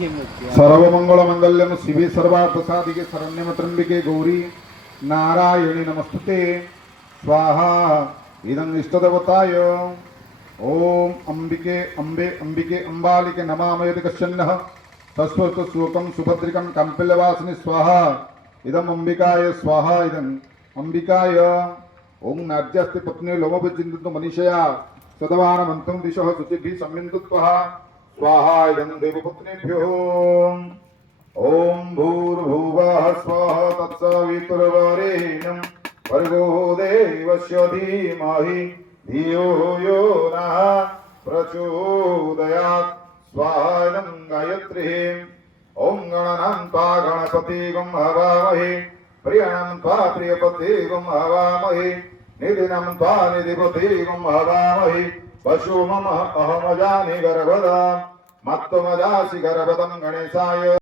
सर्वमंगलमंगल्यं शिवे सर्वार्थसाधिके शरण्यं त्र्यंबके गौरी नारायणी नमस्तुते स्वाहा इदं इष्टदेवताय ओम अंबिके अंबे अंबिके अंबालिके नमामयति कश्यन्नः तस्वस्तुकं सुभद्रिकं कंपिलवासिनी स्वाहा इदं अंबिकाय स्वाहा इदं अंबिकाय ओम नार्यस्ति पत्नी लोमभिचिन्तु मनीषया सदवानमन्तं दिशः शुचिभिः सम्यन्तु स्वाहा इदं देवपत्नीभ्यो ओम भूर्भुवः स्वः तत्सवितुर्वरेण्यं भर्गो देवस्य धीमहि धियो यो नः प्रचोदयात् स्वाहा इदं गायत्रीः ओम गणनान्त्वा गणपतिगं हवामहे प्रियनान्त्वा प्रियपतिगं हवामहे निधिनान्त्वा निधिपतिगं हवामहे पशु मम अहमजानि गर्भदा मत्तमजासि गर्भदं गणेशाय